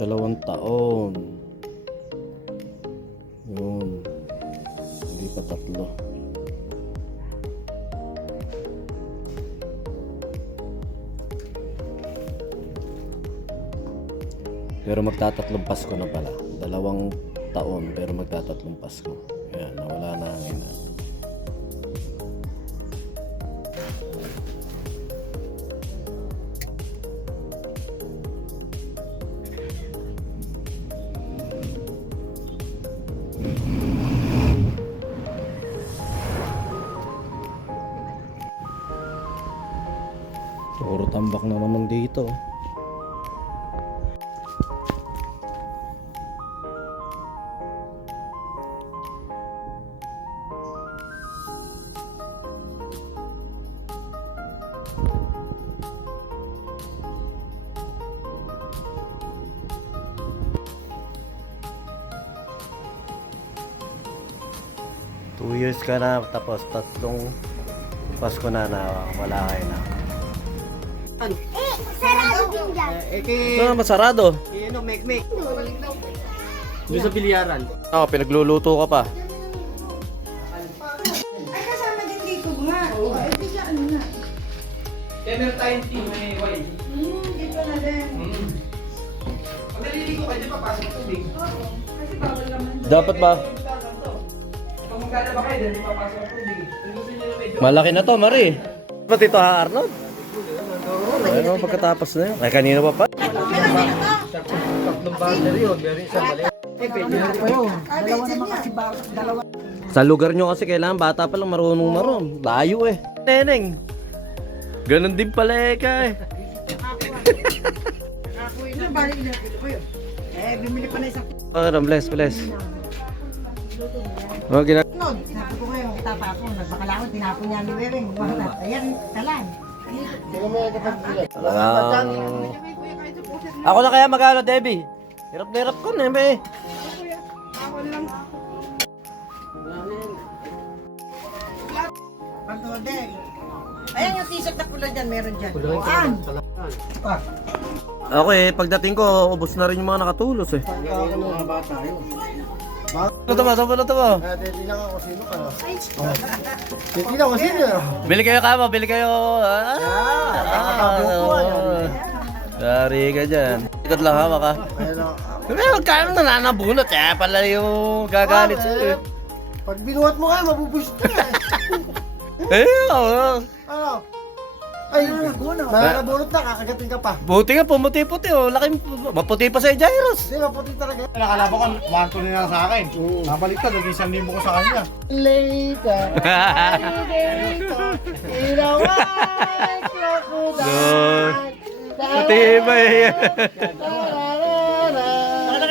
2 taon. Yun. Hindi pa 3. Pero magtatatlong Pasko na pala. 2 taon pero magtatatlong Pasko. Ayan, nawala na ang ina. Puro tambak na naman dito. Two years ka na, tapos 3 Pasko na wala kayo na. Sarado din dyan. Ito na, masarado. Mek-mek. Doon sa bilyaran. Ako, pinagluluto ka pa. Ay, kasama din dito nga. Ay, bigla ano na. Meron tayong team may wine. Dito na din. Pag naliligo kayo, di pa pasok tubig. Oo. Kasi bawal naman. Dapat ba? Kung magkala ba kayo, di pa pasok tubig. Kung gusto nyo na medyo... Malaki na to, Mari. Ba't ito ha, Arnold? Ano pagkatapos na yun? Ay, kanina pa pa? Tatlong battery yun, meron isang mali. Sa lugar nyo kasi kailangan bata pa lang marunong. Layo eh. Neneng. Ganon din pala eh ka eh. Bumili pa na isang Bless. Oh, Sabi ko ngayon, tapapon. Nagbakalawin, tinapon niya ni Weweng. Ayan, talan. Ako na kaya mag-ano, Debbie? Hirap na hirap ko na eh. Pagdodeg. Ayan yung t-shirt na pula dyan, meron dyan. Okay, pagdating ko, ubos na rin yung mga nakatulos eh. Ano to ba? Titignan ako sino ka. Titignan ko sino. Bili kayo kamo, bili kayo. Dari ka dyan. Ikot lang hama ka. Huwag ka naman nananabunot eh. Pala yung gagalit sa'yo. Pag binuhat mo kayo, mabubusit ka Oo. Ano? Ay, nakakabunot na, kakagatin ka pa. Buti nga, pumuti-puti oh. Laki, maputi pa sa'yo, Jairus. Hindi, maputi talaga. Nakalaban ko, 1-2 na lang sa akin. Nabaliktad, naging 1,000 ko sa kanya. Later, Matibay.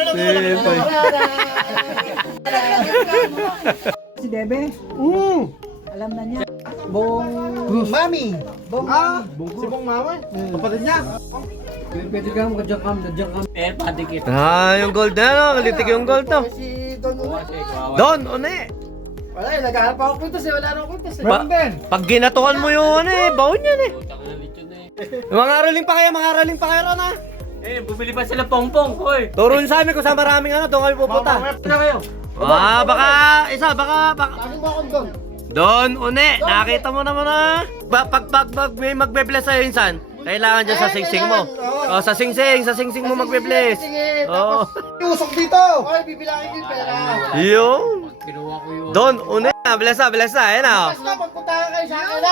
Matibay. Si Bebe, alam na niya. Mami! Si Bong Mama. Kapatid niya. Pwede ka nadyan kam. Padikit. Yung gold na, no? Kalitik yung gold to. Si Don Una. Don, une. Wala eh, naghahanap ako kwintos eh. Wala na akong kwintos eh. Pag ginatukan mo yung baon yan eh. Mga araling pa kayo ron ha. Bumili pa sila pongpong, hoy. Turo nyo sa amin kung saan maraming doon kami pupunta. Na kayo. Baka baka. Sabi mo akong Don. Don, une, nakita mo naman na. Pag may magbe-bless sa'yo insan, kailangan dyan sa singsing mo. Oh, sa singsing mo magbe-bless. Oh. Usok dito! Ay, bibilangin yung pera. Yung. Kinuha ko yung... Don, une, bless na, ayan na. Basta pagpuntahan kayo sa akin na.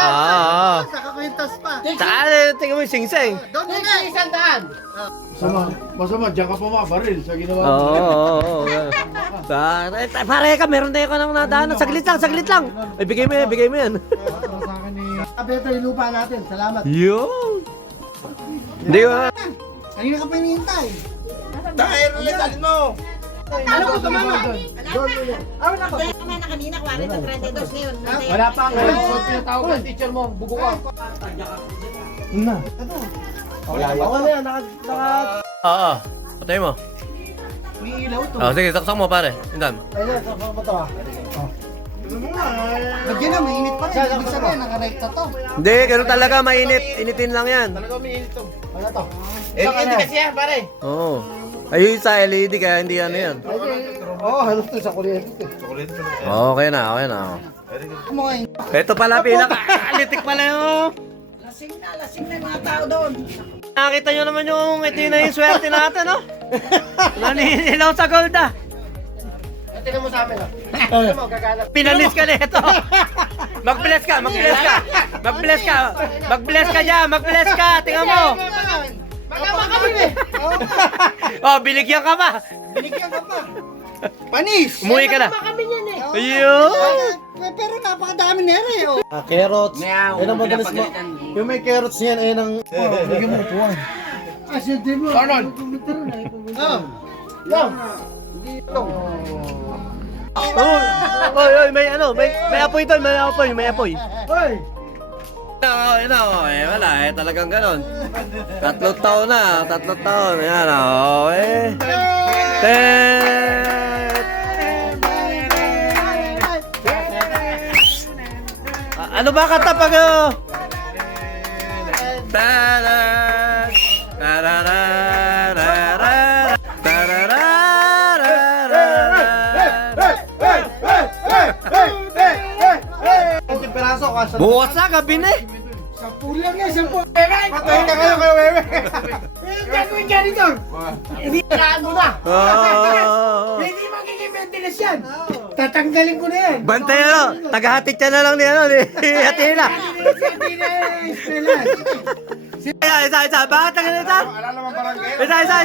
Nakakwintas pa. Saan, tingnan mo yung singsing. Don Una, 100. Masama, diyan ka pa mabaril sa ginawa mo. Oo. Pare ka, meron tayo ka nang nadaanan. Saglit lang. Ay, bigay mo yan. Sa akin ni... Abeto yung lupa natin. Salamat. Yung. Hindi ko. Kanina ka pa hinihintay. Dahil ulit, alin mo! Ano ko ito, mama? Don Una. Wala na kanina, 40-32 ngayon. Wala pa nga. Kung pinatawag ng teacher mo, bugo ka. Ako na yan, Oo. Patay mo. May ilaw to. Sige, saksak mo pare. Indan. Ayun, saksak mo to ah. Bagyan na, mainit pa rin. Ibig sabihin, nakarekta to. Hindi, ganun talaga. Mainit. Initin lang yan. Ano to? Hindi kasi yan, pare. Oo. Ayun sa LED kaya hindi ano yan. Oo, halos to sa kuryente. Okay na, okay na. Kumain. Ito pala pinaka-alitik pala yung... Lasing na yung mga tao doon. Nakita nyo naman yung ito na yung swerte natin, no? Naninilaw sa gold, ah. Tingnan mo sa amin, oh. Pinalis ka na ito. Mag-bless ka, mag-bless ka. Mag-bless ka. Mag-bless ka dyan, mag-bless ka. Tingnan mo. Magkama kami, eh. Oh, biligyan ka pa. Binigyan ka pa. Panis! Umuwi ka na. kami yan, eh. Ayun. Pero napakadami na rin eh. Carrots. Ayun ang madalas mo. Yung may carrots niyan, ayun ang... Bigyan mo upuan. Asyente mo. Arnold! Oy, may ano, may apoy doon, may apoy, may apoy. Hoy! Wala talagang ganon. 3 taon na, 3 taon. Yan, okay. Ano ba kata pag Taran! Tarararara! Ang peraso ka sa... Bukas na, gabi na eh. 10 lang yan, 10. Patay ka kayo kayo, wewe! Gagawin ka nito. Hindi kailangan mo na. Hindi magiging maintenance yan. Tatanggalin ko na yan. Bantay ano, tagahatid ka na lang ni ano, ni Atila. Hindi na Isa, bakit isa? Wala naman barangay. Isa,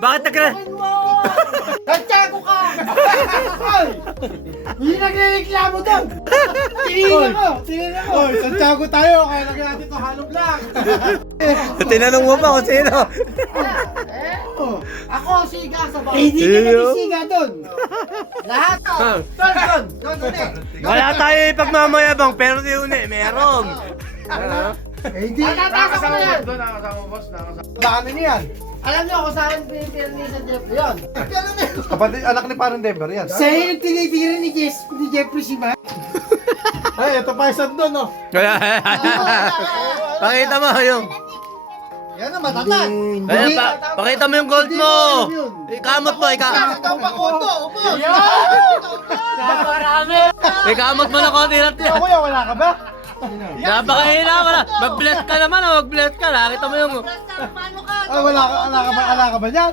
bakit Nagtago ka! Hindi nagre-reklamo doon! Tinignan ko! Hoy, Santiago tayo, kaya lagyan natin ito halo black. Tinanong mo pa kung sino. Ako, siga sa bahay. Hindi ka nagsiga doon! Lahat! Doon! Wala tayo ipagmamayabang, pero si Une, meron. Hindi! Nakakasama mo yan. Daan niyan. Alam niyo kung saan pinipirni sa Jeffrey yun. Kapatid, anak ni parang Denver yan. Sa'yo yung tinitira ni Jeffrey si Matt. Ay, ito pa isang doon, no? Pakita mo yung... Yan ang matatag. Ayan, pakita mo yung gold mo. Ikamot mo, Ikaw pa kondo, upo. ikamot mo na konti natin. Ako yan, wala ka ba? Napakahina mo na. Mag-bless ka naman, mag-bless ka. Nakita mo yung... Ah, wala ka ba yan?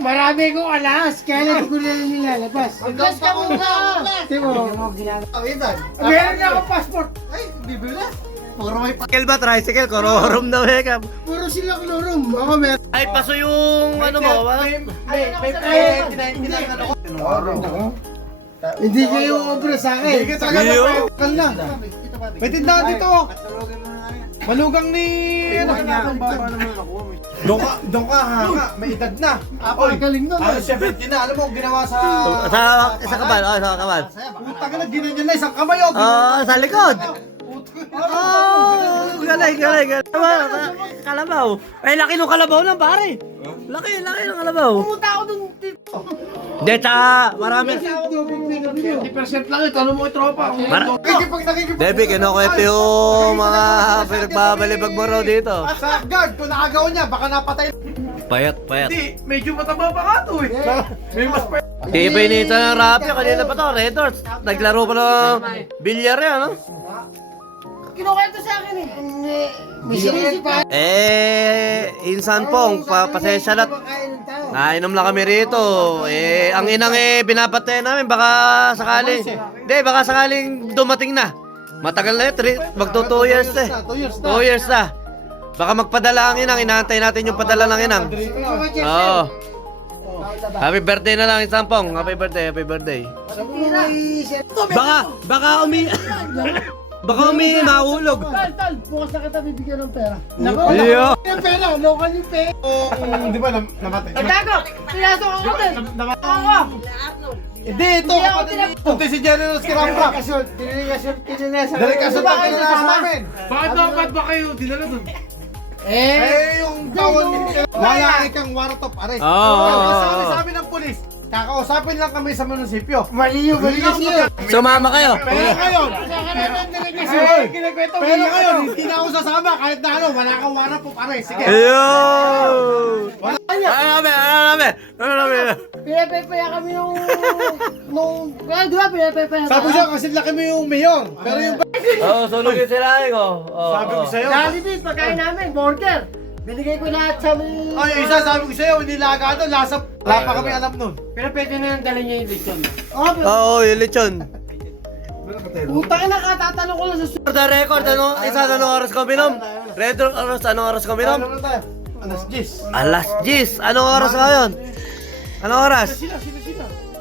Marami kong alas, kaya hindi ko na nilalabas. Bless ka muna. Timo, meron na akong passport. Ay, bibilas. Puro may Tricycle ba? Tricycle? Kororom na weka. Puro silang lorum. Ako meron. Ay, paso yung ano mo. may tinahintinan na ako. Hindi kayo obra sa akin. Hindi ka talaga Iyo. napayakal na. May tindahan dito. Malugang ni... Doon ka, hanga. May edad na. Oy, Galing nun. ano, 70 na. Alam mo, ginawa sa... Sa kabal, sa kabal. Putang na, ginanyan na isang kamay. Oh, Sa likod. Galing. Kalabaw. Ay, laki nung kalabaw lang, pare. Laki nung kalabaw. Pumunta ako dun. Hindi, tsaka marami. 50% lang ito. Ano mo yung tropa? nakikipag... Debbie, kinukwento yung mga pinagbabalibag mo raw dito. Sa guard, kung nakagawa niya, baka napatay. Payat. Hindi, medyo mataba pa ka to eh. May mas pa... Tibay nito ng Rapio, kanina pa to, Red Doors. Naglaro pa ng bilyar yan, no? Kinukwento sa akin eh. May sinisip pa. Insan pong, pasensya na. Nainom lang kami rito. Ang inang binapatay namin, baka sakali. Hindi, baka sakaling dumating na. Matagal na yun, magto 2 years na. 2 years na. Baka magpadala ang inang, inaantay natin yung padala ng inang. Oo. Happy birthday na lang, Insan pong. Happy birthday. Baka Baka mahulog. Tal, bukas na kita bibigyan ng pera. Nako, Iyo. yung pera, local yung pera. Di ba, namatay? Nagtago! Pinasok ako dun! Oo! Hindi, ito. Punti si General Skirambra. Delikasyon pa kayo sa amin. Bakit dapat ba kayo dinala dun? Yung tawag wala kang warrant of arrest. Sabi ng polis, kakausapin lang kami sa munisipyo. Mali yun. Sumama kayo. Pero ngayon, hindi na ako sasama kahit na ano, wala kang warrant of arrest. Sige. Ayun. Wala niya. Ano namin? Pinapepaya kami nung... Di ba pinapepaya? Sabi ko sa'yo, kasi laki mo yung mayor. Pero yung... Oo, sunugin sila ko. Sabi ko sa'yo. Jollibee, pagkain namin, burger. Binigay ko lahat sa mga... Ay, isa sabi ko sa'yo, nilaga doon, lasa... Wala pa kami alam nun. Pero pwede na yung dala niya yung lechon. Oo, yung lechon. Putang ina ka, tatanong ko lang sa... For the record, anong oras ko minom? Red oras, anong oras ko minom? Ano na tayo? Alas 10. Alas 10. Anong oras ngayon? Anong oras? Sila.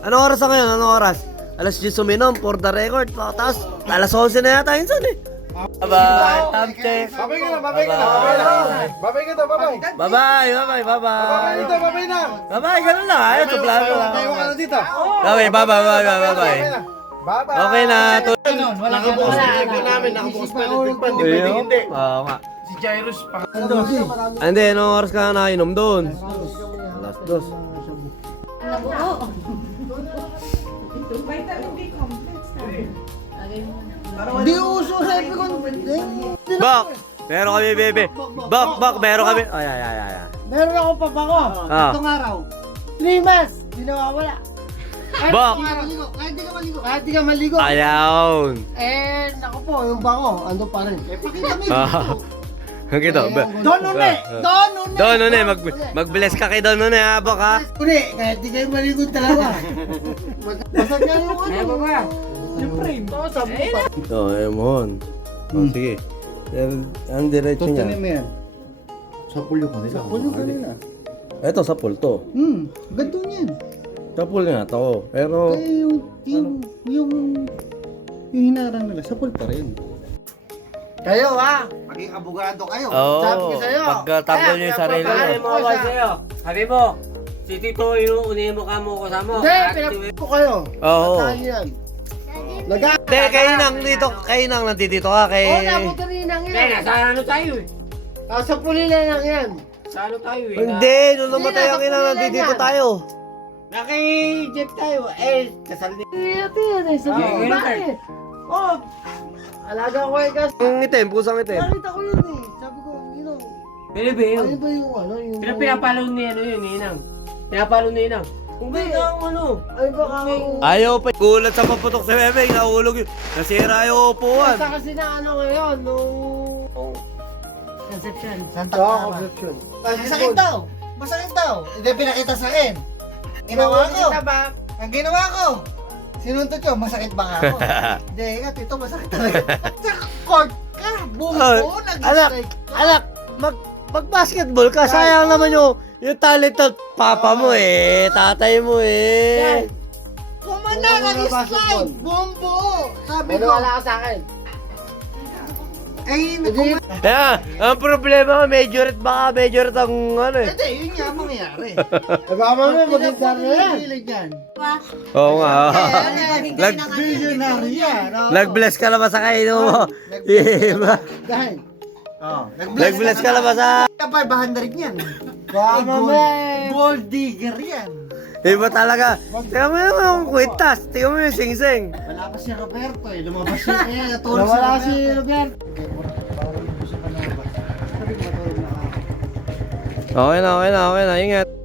Anong oras ngayon? Anong oras? Alas 10 uminom, for the record. Tapos, alas 11 na yata insan eh. Bye-bye, time check. Babay ka na. Babay ka na. Babay. Bye-bye, Babay bye-bye. dito, babay na. Bye-bye, ganun lang. Ayaw, tuplano lang. Tayo ka na dito. Bye-bye, bye-bye. Bye-bye. Okay na. Nakabukas na yung namin. Nakabukas pa yung pan. Di pwede hindi. Oo nga. Si Jairus pa. Hindi, anong oras ka nainom doon? Alas 2. Nabuo. Di uso sa epi ko. Bak! Meron kami, bebe. Bak, meron kami. Ay. Meron ako papako. Ah. Itong araw. 3 months. Di nawawala. Bak! Kahit di ka maligo. Kahit di ka maligo. Ayaw. Eh, naku po, yung bango, ando pa rin. Eh, pakita mo Ang kito. Don Nune! Don Nune! Don Nune, mag-bless ka kay Don Nune, ha, Bak, ha? Uli, kahit di kayo maligo talaga. Basag na yung ano. Ay, baba. Siyempre, ito, sabi ko pa. Oo, ayun mo. Sige. Ang diretso niya. yan. Sa pulyo ko nila. Pulyo ka nila. Ito, sa pool to. Ganto niyan. Sa pool nga to. Pero, Eh, yung hinarang nila, sa pool pa rin. Kayo ha, maging abogado kayo. oo, Sabi ko sa'yo. pagkatanggol niyo yung sarili Sabi mo. mo ako sa'yo. Sabi mo, si Tito yung unin mo ka mo kasama. Hindi, pinapit ko kayo. Oo. Tayo yan. Nag- Hindi, kayo nang nandito ka kay... Oo, nabuto rin ang Hindi, yan. nasa ano tayo eh. Nasa pulila lang yan. Sa ano tayo eh. Hindi, nung namatay ang ina, nandito tayo. Naki-jet tayo. Eh, kasal niya. Ito yan eh, sabi ko, Oo. bakit? Oh, alaga ko eh kasi. Ang itim, pusang itim. Nakita ko yun eh. Sabi ko, Pwede ano yun. ba yung ano? Yung Pinapalo ni ano yun, Ninang. Pinapalo ni Ninang. Kung ganda ang ano. Ay, baka yung... Ayaw pa. Gulat sa paputok si Bebe, nahulog yun. Nasira yung upuan. Basta kasi na ano ngayon, nung... Conception. Santa Clara. Conception. Masakit daw. Masakit daw. Hindi pinakita sa akin. Ginawa ko. ba? Ang ginawa ko. Sinuntot ko, masakit ba nga ako? Hindi, nga tito, masakit talaga. Sa court ka, bumbo, nag-strike. Anak, mag-basketball ka. Sayang naman yung talent ng papa mo eh. Tatay mo eh. Kumanda, nag-slide, bumbo. Sabi ko, Wala ka sa akin. ay, Kaya, ang problema ko, baka ang ano eh. hindi, yun nga mangyayari. Eh, baka mamaya maging gano'n yan. yan. Oo nga. Billionaire yan. Nag-bless ka na ba sa kaino mo? Iba. Dahil. Nag-bless ka na ba sa... 500 yan. Baka mamaya... Gold digger yan. Iba talaga. Tingnan mo yung kwintas. Tingnan mo yung sing-sing. Wala pa si Roberto eh. Lumabas siya kaya natulog Nawala si Robert. Okay na. Ingat.